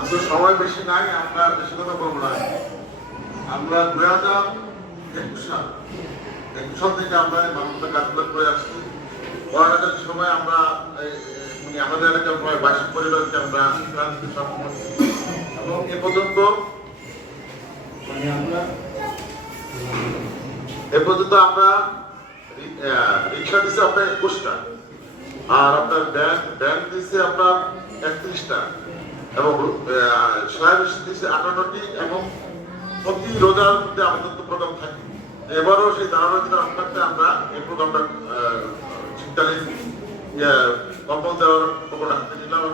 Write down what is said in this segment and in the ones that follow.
আসলে সময় বেশি নাই, আমরা বেশি কথা বলব না। আমরা দুই হাজার একুশ সাল একুশ সাল থেকে আমরা এই কাজগুলো করে আসছি। করোনাকালীন সময় আমরা মানে আমাদের এলাকার প্রায় বাইশ পরিবারকে আমরা এবং এ পর্যন্ত এ পর্যন্ত আমরা রিক্সা দিচ্ছি আপনার একুশটা, আর আপনার ব্যাংক ব্যাংক দিচ্ছে আপনার একত্রিশটা। এবং আটান্নটি এবং প্রতি রোজার মধ্যে আমাদের প্রোগ্রাম থাকে। এবারও সেই ধারাবাহিকতা রাখতে আমরা এই প্রোগ্রামটা শীতকালীন কম্বল দেওয়ার প্রোগ্রাম হাতে নিলাম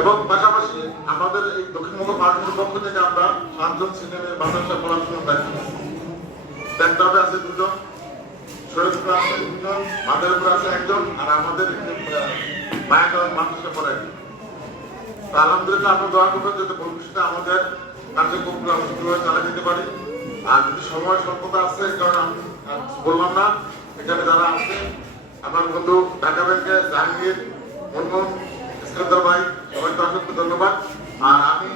এবং পাশাপাশি আমাদের এই দক্ষিণবঙ্গ পার্টির পক্ষ থেকে আমরা সাতজন সিনিয়রের মাদ্রাসা পড়াশোনার দায়িত্ব। দেখতে আছে দুজন শরীরপুর আছে দুজন, মাদারীপুর আছে একজন, আর আমাদের মায়াগঞ্জ মাদ্রাসা পড়ে একজন আলহামদুলিল্লাহ আমরা দোয়া করবেন যাতে ভবিষ্যতে আমাদের কার্যক্রমগুলো আমরা সুন্দরভাবে চালিয়ে দিতে পারি। আর যদি সময় স্বল্পতা আছে কারণে আমি বললাম না। এখানে যারা আছে আমার বন্ধু ঢাকা ব্যাংকের জাহাঙ্গীর মুনমুন ইস্কান্দার ভাই, সবাইকে অসংখ্য ধন্যবাদ। আর আমি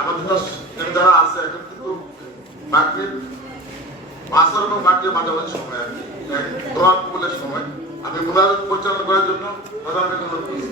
আমাদের যারা আছে, এখন কিন্তু মাগরিব আসর এবং মাগরিব মাঝামাঝি সময় আর কি। দোয়া কবুলের সময়। আমি মোনাজাত পরিচালনা করার জন্য প্রধান অনুরোধ করছি।